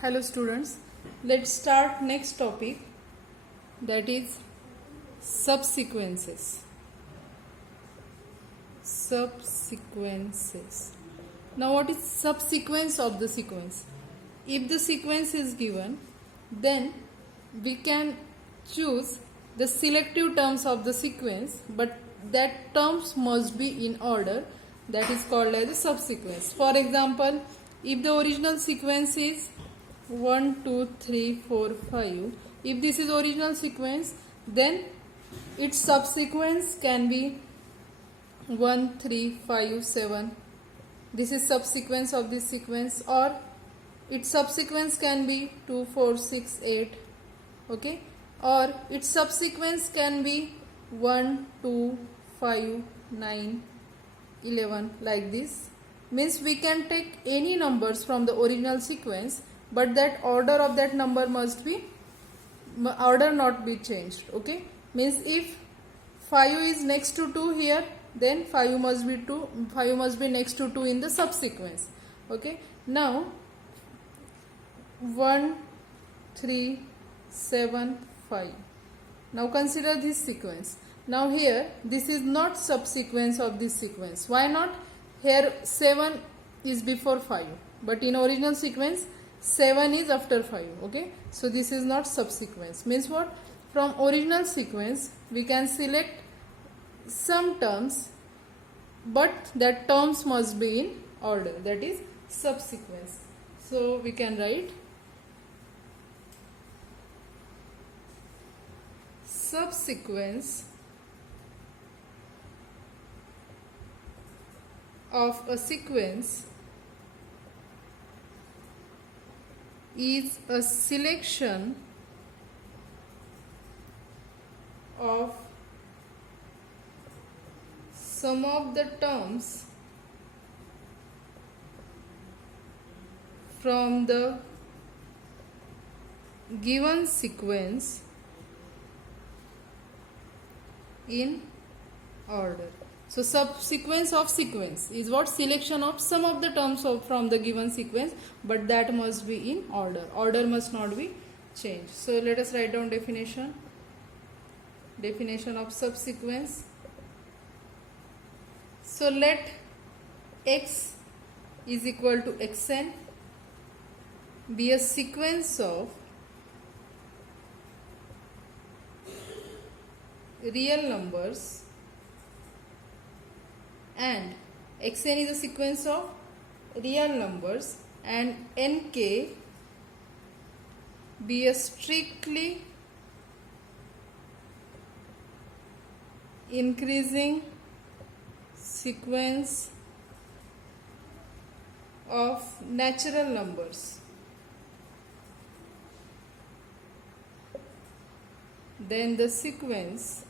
Hello students, let's start next topic, that is subsequences. Subsequences. Now what is subsequence of the sequence? If the sequence is given, then we can choose the selective terms of the sequence, but that terms must be in order. That is called as a subsequence. For example, if the original sequence is 1, 2, 3, 4, 5, if this is original sequence, then its subsequence can be 1, 3, 5, 7. This is subsequence of this sequence, or its subsequence can be 2, 4, 6, 8. Okay, or its subsequence can be 1, 2, 5, 9, 11, like this. Means we can take any numbers from the original sequence, but that order of that number must be not be changed. Okay, means if 5 is next to 2 here, then 5 must be next to 2 in the subsequence. Okay, now 1, 3, 7, 5. Now consider this sequence. Now here this is not subsequence of this sequence. Why not? Here 7 is before 5, but in original sequence 7 is after 5. Okay, so this is not subsequence. Means what? From original sequence we can select some terms, but that terms must be in order. That is subsequence. So we can write subsequence of a sequence is a selection of some of the terms from the given sequence in order. So subsequence of sequence is what? Selection of some of the terms from the given sequence, but that must be in order. Order must not be changed. So let us write down definition. Definition of subsequence. So let x is equal to xn be a sequence of real numbers, and xn is a sequence of real numbers, and nk be a strictly increasing sequence of natural numbers. Then the sequence,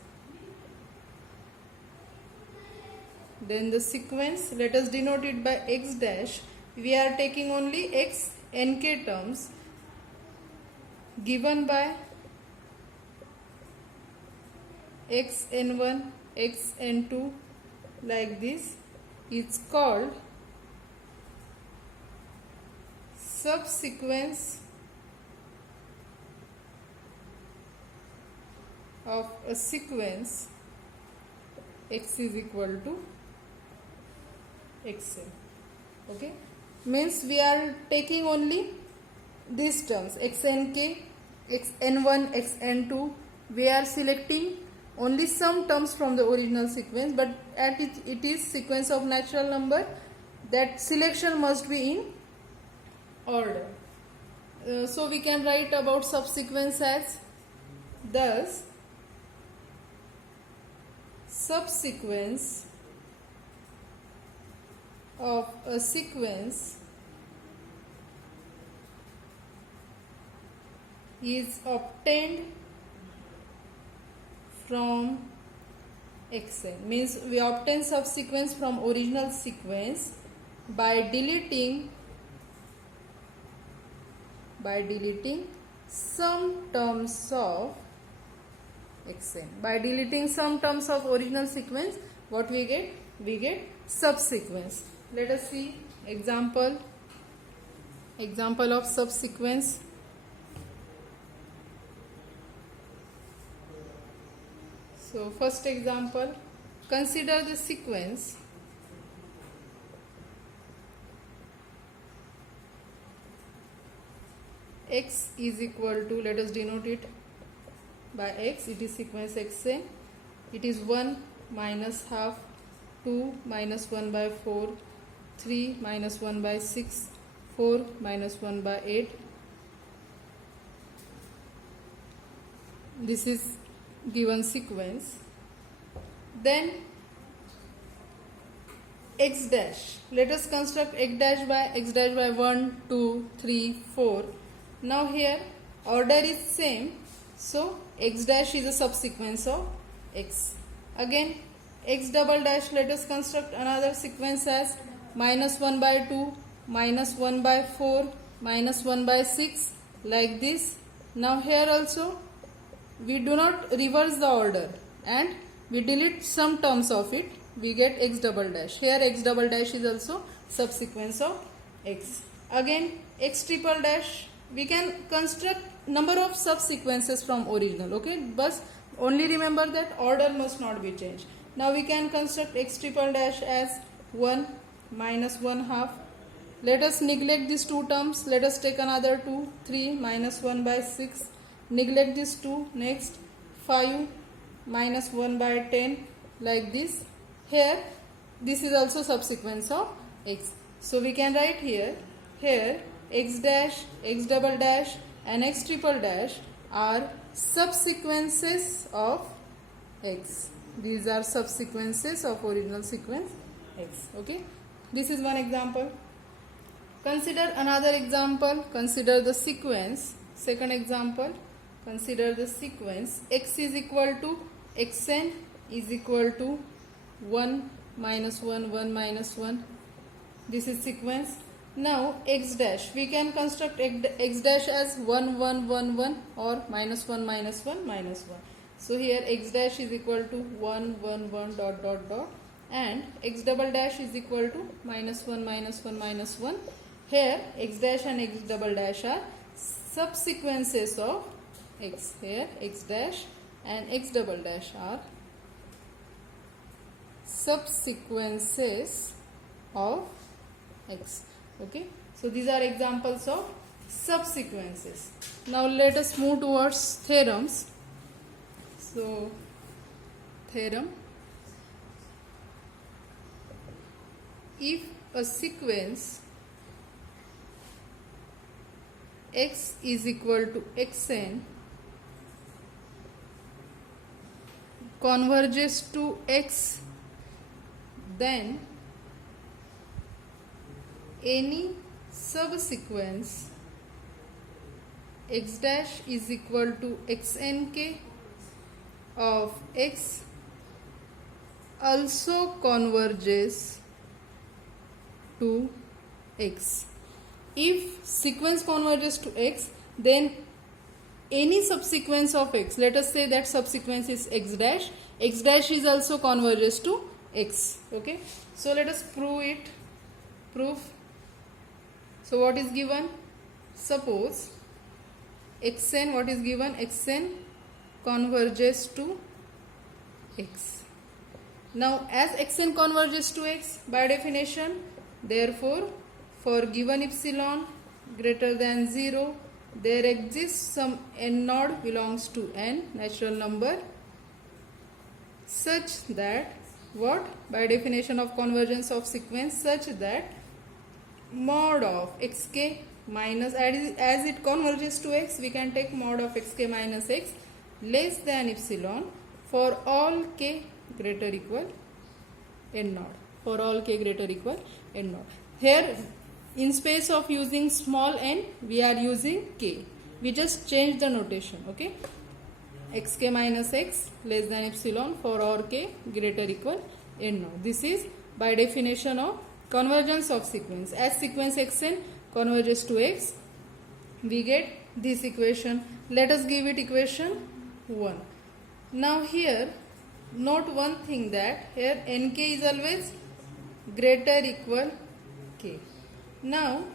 let us denote it by x dash. We are taking only x nk terms given by x n1, x n2, like this. It's called subsequence of a sequence x is equal to xn. Okay, means we are taking only these terms xnk, xn1, xn2. We are selecting only some terms from the original sequence, but at it is sequence of natural number. That selection must be in order. So we can write about subsequence as thus: subsequence of a sequence is obtained from xn. Means we obtain subsequence from original sequence by deleting some terms of xn. By deleting some terms of original sequence, what we get? We get subsequence. Let us see example. Example of subsequence. So first example, consider the sequence x is equal to, let us denote it by x, it is sequence xn. It is 1 minus half, 2 minus 1 by 4, 3 minus 1 by 6, 4 minus 1 by 8. This is given sequence. Then x dash, let us construct x dash by 1, 2, 3, 4. Now here order is same, so x dash is a subsequence of x. Again x double dash, let us construct another sequence as minus 1 by 2, minus 1 by 4, minus 1 by 6, like this. Now here also we do not reverse the order and we delete some terms of it, we get x double dash. Here x double dash is also subsequence of x. Again x triple dash, we can construct number of subsequences from original, okay, but only remember that order must not be changed. Now we can construct x triple dash as 1 minus 1 half. Let us neglect these two terms, let us take another 2, 3 minus 1 by 6, neglect these two. Next 5 minus 1 by 10, like this. Here this is also subsequence of x, so we can write here x dash, x double dash and x triple dash are subsequences of x. These are subsequences of original sequence x, okay. This is one example. Consider another example, consider the sequence. Second example, consider the sequence x is equal to xn is equal to 1 minus 1, 1 minus 1. This is sequence. Now x dash, we can construct x dash as 1 1 1 1 or minus 1 minus 1 minus 1. So here x dash is equal to 1 1 1 dot dot dot and x double dash is equal to minus 1 minus 1 minus 1. Here x dash and x double dash are subsequences of x. Here x dash and x double dash are subsequences of x, okay. So these are examples of subsequences. Now let us move towards theorems. So theorem, if a sequence x is equal to xn converges to x, then any subsequence x dash is equal to xnk of x also converges to x. If sequence converges to x, then any subsequence of x, let us say that subsequence is x dash is also converges to x, okay. So let us prove it. Proof. So what is given? Suppose xn, what is given? Xn converges to x. Now as xn converges to x, by definition, therefore for given epsilon greater than 0, there exists some n node belongs to n, natural number, such that what? By definition of convergence of sequence, such that mod of xk minus, as it converges to x, we can take mod of xk minus x less than epsilon for all k greater equal n naught. For all k greater equal n naught. Here in space of using small n, we are using k. We just change the notation, okay. xk minus x less than epsilon for all k greater equal n naught. This is by definition of convergence of sequence. As sequence xn converges to x, we get this equation. Let us give it equation 1. Now here note one thing, that here nk is always greater equal k. Now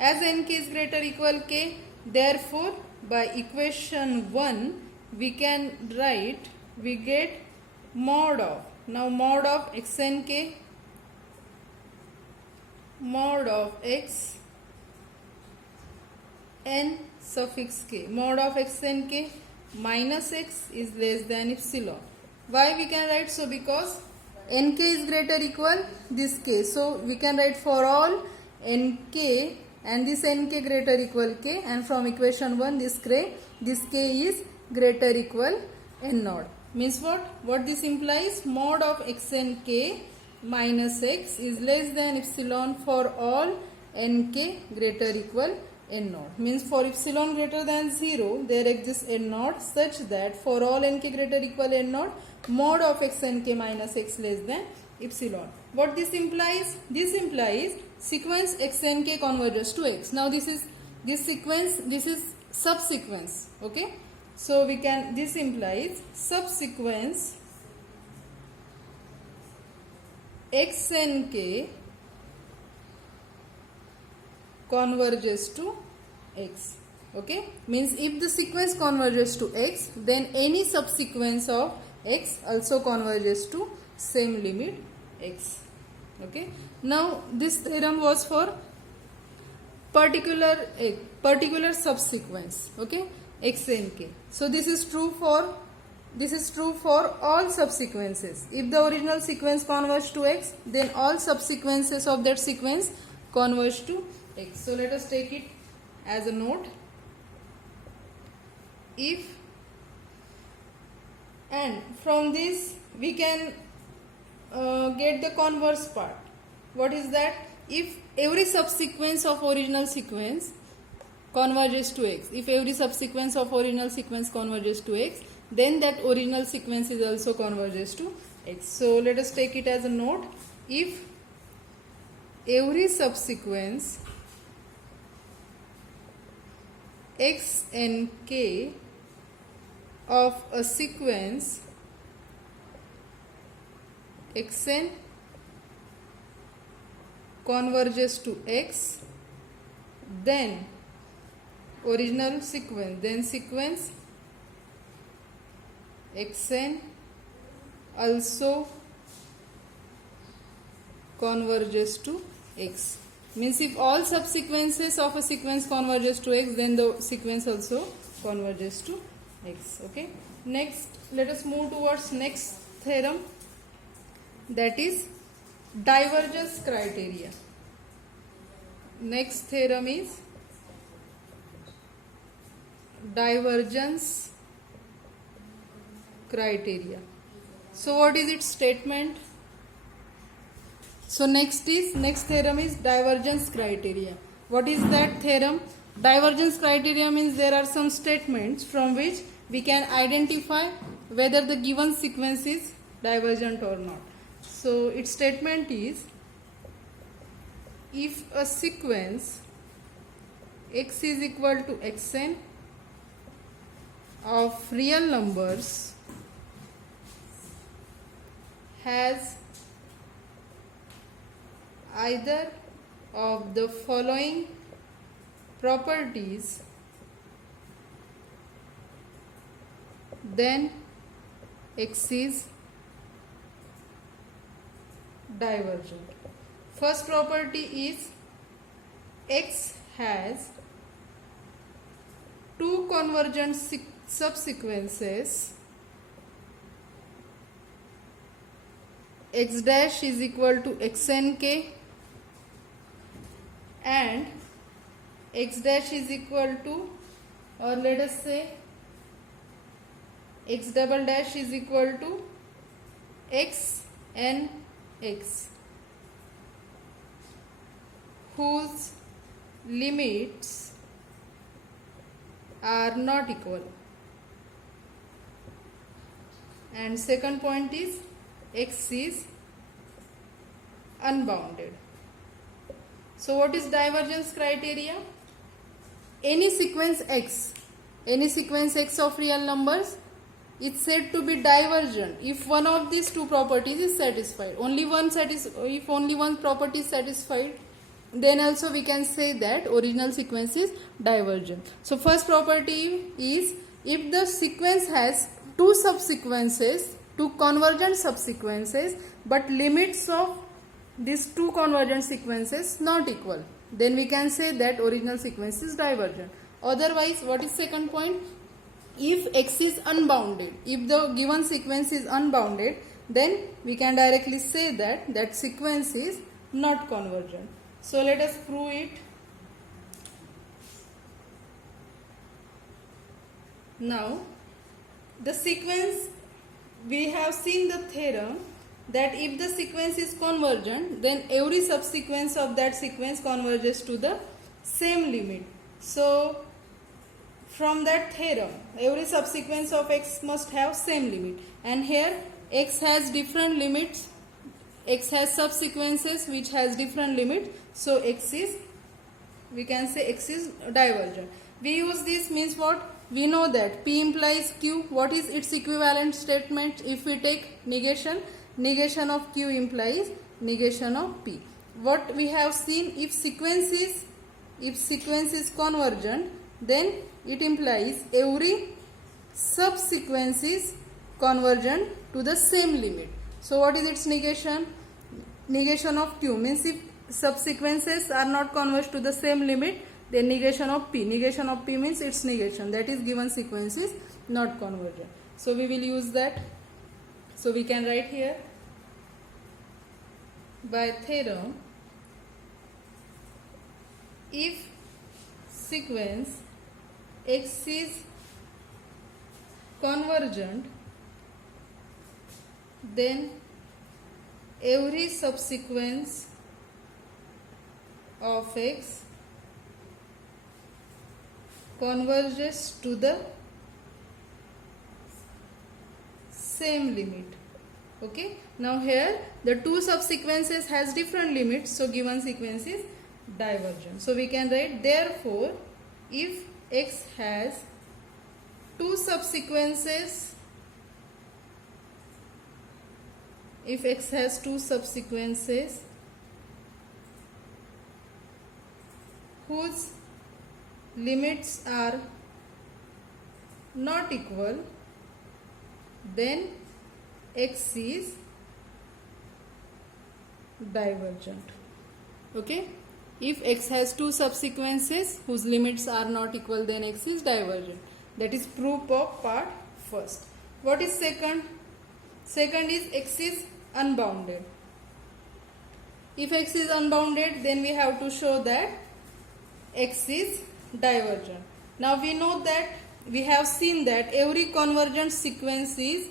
as nk is greater or equal k, therefore by equation 1 we can write, we get mod of, now mod of xnk, mod of x n suffix k, mod of xnk minus x is less than epsilon. Why we can write so? Because nk is greater or equal this k, so we can write for all nk and this nk greater or equal k, and from equation 1 this k is greater or equal n naught. Means what this implies? Mod of xnk minus x is less than epsilon for all nk greater or equal n naught. Means for epsilon greater than 0 there exists n naught, such that for all nk greater or equal n naught, mod of xnk minus x less than epsilon. What this implies? This implies sequence xnk converges to x. Now this sequence, this is subsequence. Okay, so we can, this implies subsequence xnk converges to x. Okay, means if the sequence converges to x, then any subsequence of x also converges to same limit x. Okay, now this theorem was for particular subsequence. Okay, xnk. So this is true for all subsequences. If the original sequence converges to x, then all subsequences of that sequence converge to x. So let us take it as a note. If, and from this we can get the converse part. What is that? If every subsequence of original sequence converges to x, if every subsequence of original sequence converges to x, then that original sequence is also converges to x. So let us take it as a note. If every subsequence x and k of a sequence xn converges to x, then original sequence, then sequence xn also converges to x. Means if all subsequences of a sequence converges to x, then the sequence also converges to x. Okay, next let us move towards next theorem, that is divergence criteria. Next theorem is divergence criteria. So what is its statement? So next theorem is divergence criteria. What is that theorem? Divergence criteria means there are some statements from which we can identify whether the given sequence is divergent or not. So its statement is, if a sequence x is equal to xn of real numbers has either of the following properties, then x is divergent. First property is x has two convergent subsequences x dash is equal to xnk and x dash is equal to, or let us say x double dash is equal to x n x, whose limits are not equal. And second point is x is unbounded. So what is divergence criteria? Any sequence x of real numbers is said to be divergent if one of these two properties is satisfied. If only one property is satisfied, then also we can say that original sequence is divergent. So first property is, if the sequence has two subsequences, two convergent subsequences, but limits of these two convergent sequences not equal, then we can say that original sequence is divergent. Otherwise, what is second point? If x is unbounded, if the given sequence is unbounded, then we can directly say that that sequence is not convergent. So let us prove it. Now, the sequence, we have seen the theorem that if the sequence is convergent, then every subsequence of that sequence converges to the same limit. So from that theorem, every subsequence of x must have same limit, and here x has different limits, x has subsequences which has different limit, so x is, we can say x is divergent. We use this means what? We know that P implies Q. What is its equivalent statement? If we take negation, negation of Q implies negation of P. What we have seen, if sequence is convergent, then it implies every subsequence is convergent to the same limit. So what is its negation? Negation of Q means if subsequences are not converged to the same limit, then negation of P. Negation of P means its negation, that is given sequence is not convergent. So we will use that. So we can write here, by theorem, if sequence x is convergent, then every subsequence of x converges to the same limit. Okay, now here the two subsequences has different limits, so given sequence is divergent. So we can write, therefore if x has two subsequences, if x has two subsequences whose limits are not equal, then x is divergent. Okay, if x has two subsequences whose limits are not equal, then x is divergent. That is proof of part first. What is second? Second is x is unbounded. If x is unbounded, then we have to show that x is divergent. Now we know that, we have seen that every convergent sequence is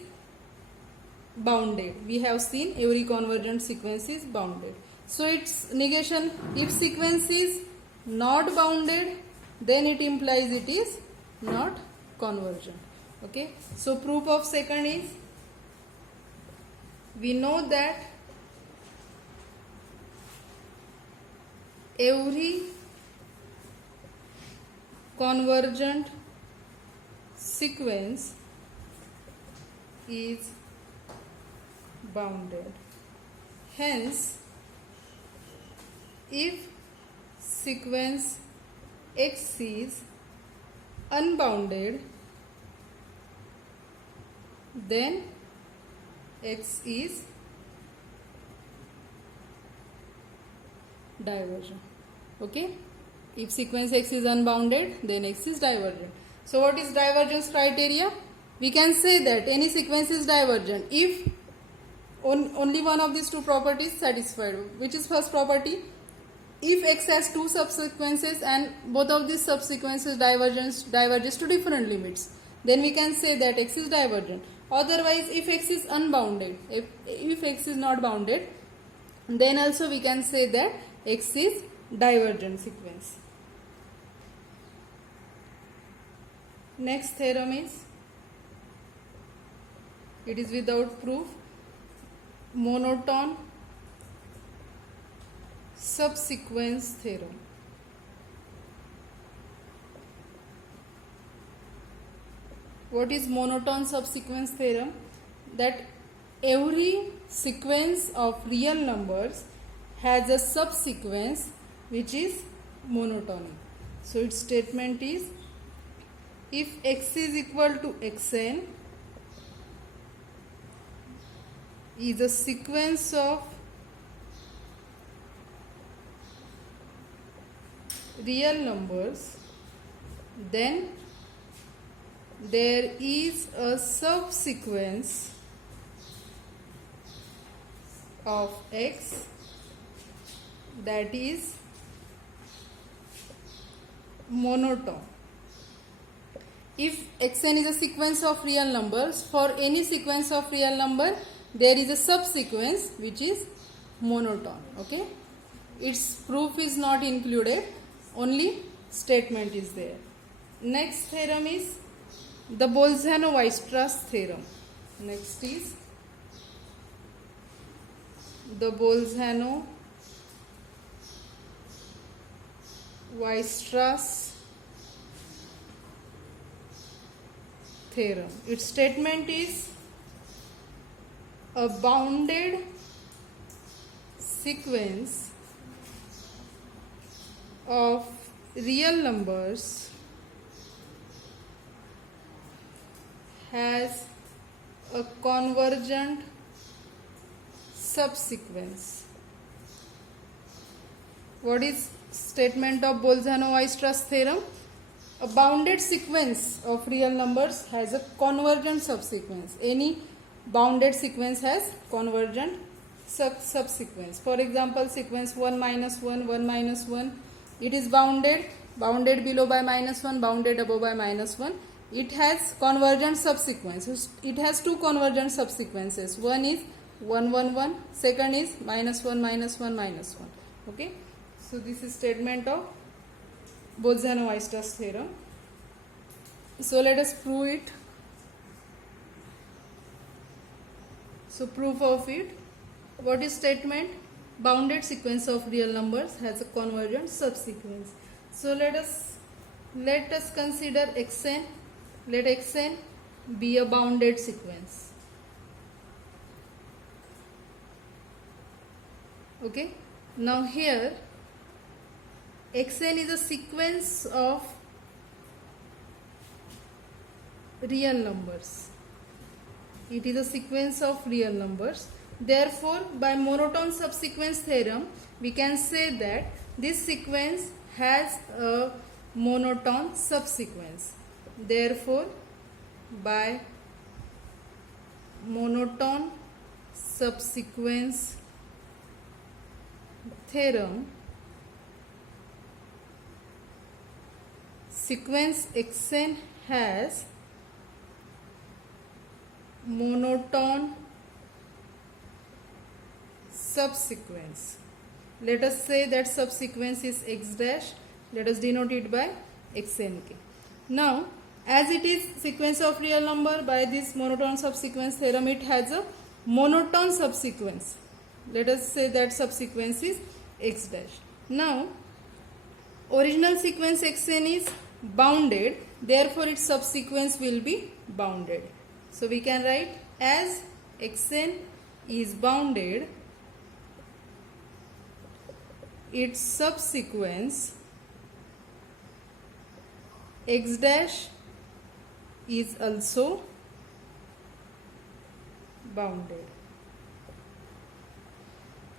bounded. We have seen every convergent sequence is bounded. So its negation, if sequence is not bounded, then it implies it is not convergent. Okay, so proof of second is, we know that every convergent sequence is bounded. Hence, if sequence x is unbounded, then x is divergent. Okay, if sequence x is unbounded, then x is divergent. So what is divergence criteria? We can say that any sequence is divergent if only one of these two properties satisfied. Which is first property? If x has two subsequences and both of these subsequences diverges to different limits, then we can say that x is divergent. Otherwise, if x is unbounded, if x is not bounded, then also we can say that x is divergent sequence. Next theorem is, it is without proof, monotone subsequence theorem. What is monotone subsequence theorem? That every sequence of real numbers has a subsequence which is monotonic. So its statement is, if x is equal to xn is a sequence of real numbers, then there is a subsequence of x that is monotone. If xn is a sequence of real numbers, for any sequence of real number there is a subsequence which is monotone. Okay, its proof is not included, only statement is there. Next theorem is the Bolzano-Weierstrass theorem. Next is the Bolzano-Weierstrass theorem. Its statement is, a bounded sequence of real numbers has a convergent subsequence. What is statement of Bolzano-Weierstrass theorem? A bounded sequence of real numbers has a convergent subsequence. Any bounded sequence has convergent subsequence. For example, sequence 1 minus 1, 1 minus 1, it is bounded below by minus 1, bounded above by minus 1. It has convergent subsequences. It has two convergent subsequences. One is 1 1 1, second is minus 1 minus 1 minus 1. Okay, so this is statement of Bolzano-Weierstrass theorem. So let us prove it. So proof of it. What is statement? Bounded sequence of real numbers has a convergent subsequence. So let us consider xn. Let xn be a bounded sequence. Okay. Now here xn is a sequence of real numbers. It is a sequence of real numbers. Therefore, by monotone subsequence theorem, we can say that this sequence has a monotone subsequence. Therefore, by monotone subsequence theorem, sequence xn has monotone subsequence. Let us say that subsequence is x dash. Let us denote it by xnk. Now, as it is sequence of real number, by this monotone subsequence theorem, it has a monotone subsequence. Let us say that subsequence is x dash. Now, original sequence xn is bounded, therefore its subsequence will be bounded. So we can write, as xn is bounded, its subsequence x dash is also bounded.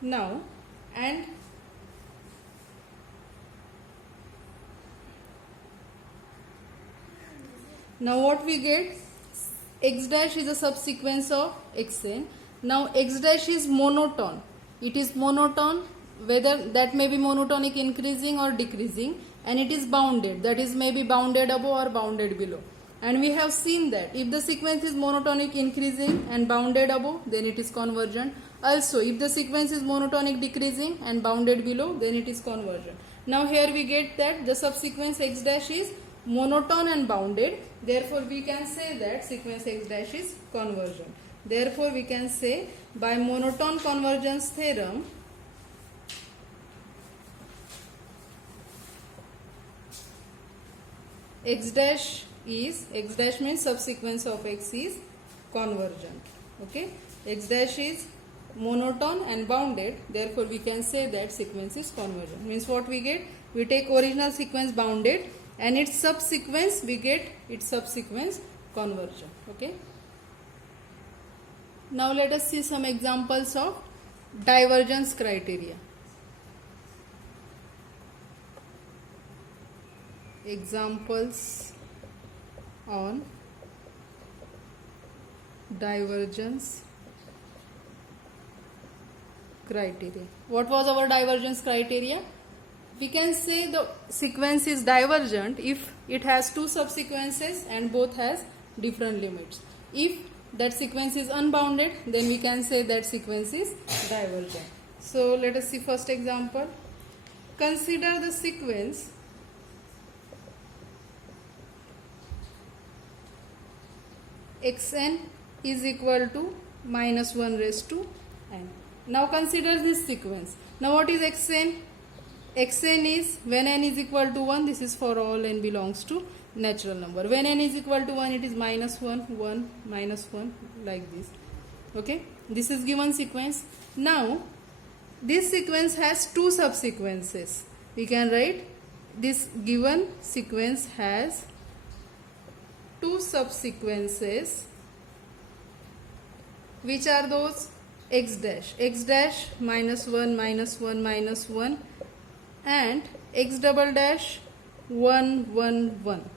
Now, and now what we get? X dash is a subsequence of xn. Now x dash is monotone. It is monotone, whether that may be monotonic increasing or decreasing, and it is bounded, that is may be bounded above or bounded below. And we have seen that if the sequence is monotonic increasing and bounded above, then it is convergent. Also, if the sequence is monotonic decreasing and bounded below, then it is convergent. Now here we get that the subsequence x dash is monotone and bounded. Therefore, we can say that sequence x dash is convergent. Therefore, we can say by monotone convergence theorem, x dash means subsequence of x is convergent. Okay, x dash is monotone and bounded, therefore we can say that sequence is convergent. Means what we get? We take original sequence bounded and its subsequence, we get its subsequence convergent. Okay. Now let us see some examples of divergence criteria. Examples on divergence criteria. What was our divergence criteria? We can say the sequence is divergent if it has two subsequences and both has different limits. If that sequence is unbounded, then we can say that sequence is divergent. So let us see first example. Consider the sequence xn is equal to minus 1 raised to n. Now consider this sequence. Now what is xn? Xn is when n is equal to 1, this is for all n belongs to natural number. When n is equal to 1, it is minus 1, 1, minus 1, like this. Okay, this is given sequence. Now this sequence has two subsequences. We can write this given sequence has two subsequences. Which are those? X dash minus 1 minus 1 minus 1 and x double dash 1 1 1.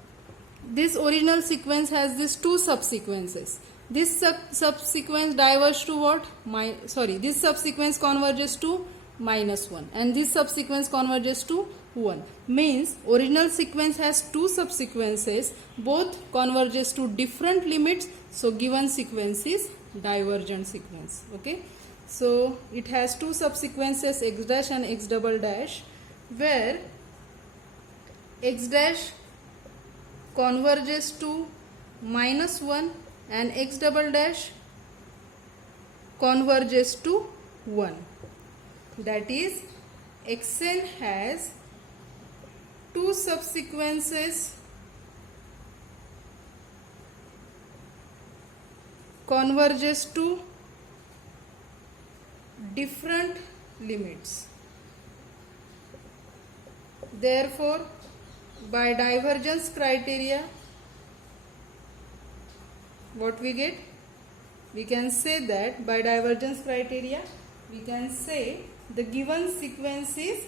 This original sequence has these two subsequences. This subsequence diverges to what? This subsequence converges to minus 1 and this subsequence converges to 1. Means original sequence has two subsequences, both converges to different limits, so given sequence is divergent sequence. Okay, so it has two subsequences, x dash and x double dash, where x dash converges to minus 1 and x double dash converges to 1. That is, xn has two subsequences converges to different limits. Therefore, by divergence criteria, what we get? We can say that by divergence criteria, we can say the given sequence is,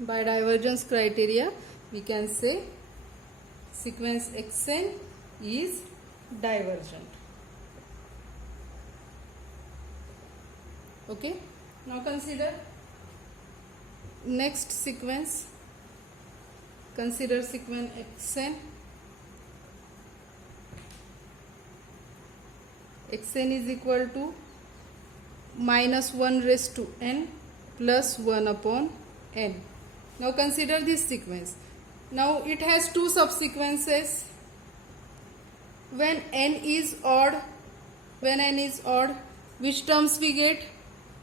by divergence criteria, we can say sequence xn is divergent. Okay, now consider next sequence. Consider sequence xn. Xn is equal to minus 1 raised to n plus 1 upon n. Now consider this sequence. Now it has two subsequences. When n is odd, which terms we get?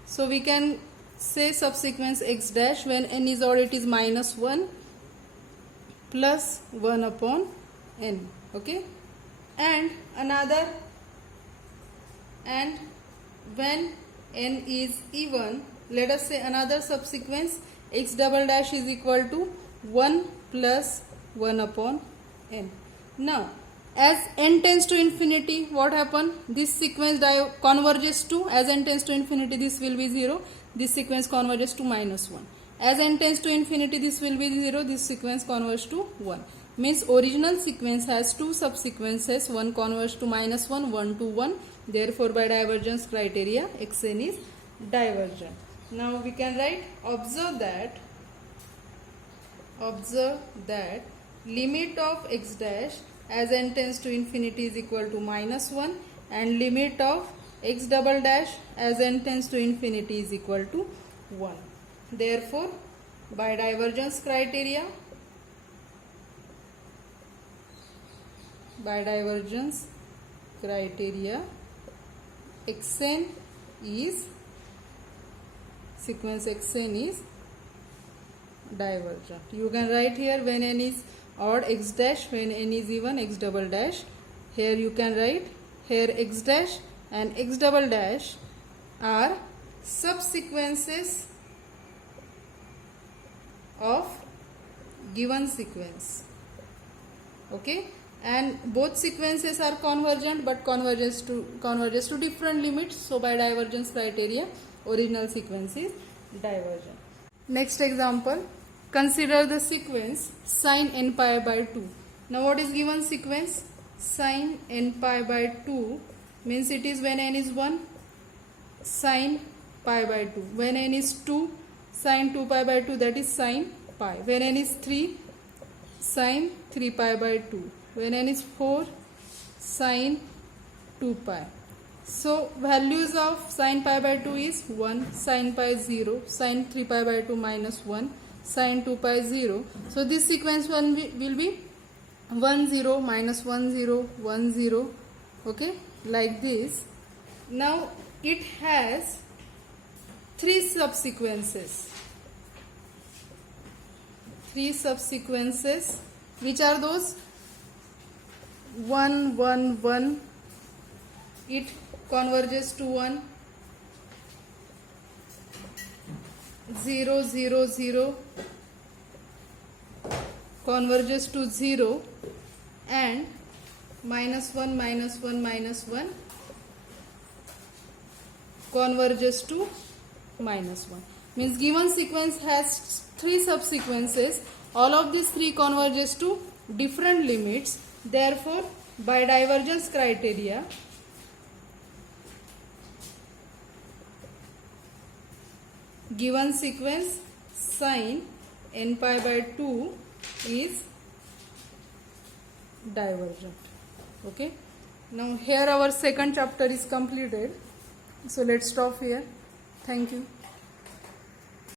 So we can say subsequence x dash, when n is odd it is minus 1 plus 1 upon n. Okay, and another, and when n is even, let us say another subsequence, x double dash is equal to 1 plus 1 upon n. Now as n tends to infinity, what happen? This sequence converges to, as n tends to infinity this will be 0, this sequence converges to minus 1. As n tends to infinity this will be 0, this sequence converges to 1. Means original sequence has two subsequences, one converges to minus 1, 1 to 1. Therefore by divergence criteria, xn is divergent. Now we can write, observe that limit of x dash as n tends to infinity is equal to minus 1 and limit of x double dash as n tends to infinity is equal to 1. Therefore, by divergence criteria, xn is, sequence xn is divergent. You can write here when n is odd x dash, when n is even x double dash. Here you can write, here x dash and x double dash are subsequences of given sequence. Okay, and both sequences are convergent but converges to different limits. So by divergence criteria, original sequence is divergent. Next example, consider the sequence sin n pi by 2. Now what is given sequence? Sin n pi by 2 means it is when n is 1, sin pi by 2. When n is 2, sin 2 pi by 2, that is sin pi. When n is 3, sin 3 pi by 2. When n is 4, sin 2 pi. So values of sin pi by 2 is 1, sin pi 0, sin 3 pi by 2 minus 1, sin 2 pi 0. So this sequence one will be 1 0 minus 1 0 1 0. Okay, like this. Now it has 3 subsequences. 3 subsequences. Which are those? 1 1 1. It converges to 1. 0 0 0 converges to 0, and minus 1 minus 1 minus 1 converges to minus 1. Means given sequence has 3 subsequences. All of these 3 converges to different limits. Therefore, by divergence criteria, given sequence sin n pi by 2 is divergent. Okay. Now here our second chapter is completed. So let's stop here. Thank you.